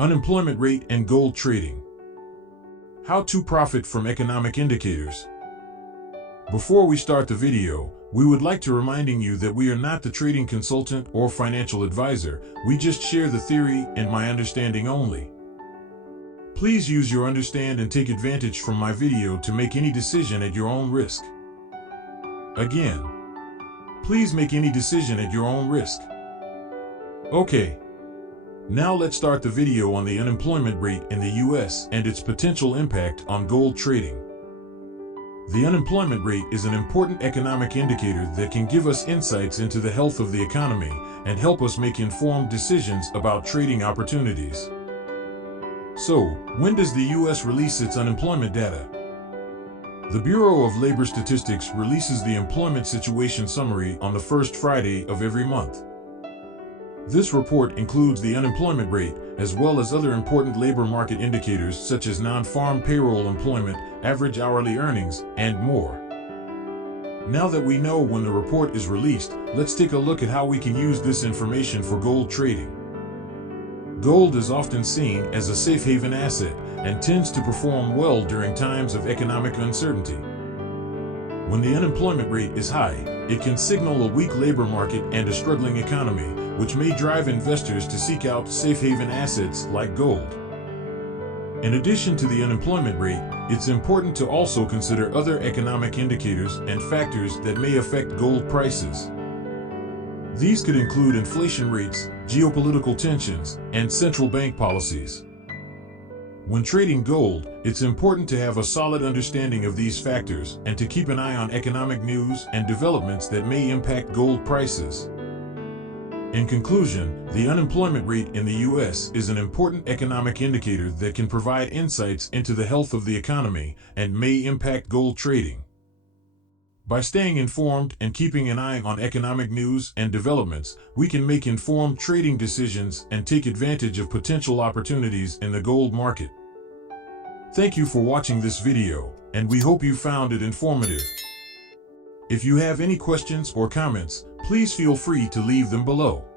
Unemployment rate and gold trading. How to profit from economic indicators. Before we start the video, we would like to reminding you that we are not the trading consultant or financial advisor. We just share the theory and my understanding only. Please use your understand and take advantage from my video to make any decision at your own risk. Again, please make any decision at your own risk. Okay. Now let's start the video on the unemployment rate in the US and its potential impact on gold trading. The unemployment rate is an important economic indicator that can give us insights into the health of the economy and help us make informed decisions about trading opportunities. So, when does the US release its unemployment data? The Bureau of Labor Statistics releases the employment situation summary on the first Friday of every month. This report includes the unemployment rate, as well as other important labor market indicators such as non-farm payroll employment, average hourly earnings, and more. Now that we know when the report is released, let's take a look at how we can use this information for gold trading. Gold is often seen as a safe haven asset and tends to perform well during times of economic uncertainty. When the unemployment rate is high, it can signal a weak labor market and a struggling economy, which may drive investors to seek out safe haven assets like gold. In addition to the unemployment rate, it's important to also consider other economic indicators and factors that may affect gold prices. These could include inflation rates, geopolitical tensions, and central bank policies. When trading gold, it's important to have a solid understanding of these factors and to keep an eye on economic news and developments that may impact gold prices. In conclusion, the unemployment rate in the US is an important economic indicator that can provide insights into the health of the economy and may impact gold trading. By staying informed and keeping an eye on economic news and developments, we can make informed trading decisions and take advantage of potential opportunities in the gold market. Thank you for watching this video, and we hope you found it informative. If you have any questions or comments, please feel free to leave them below.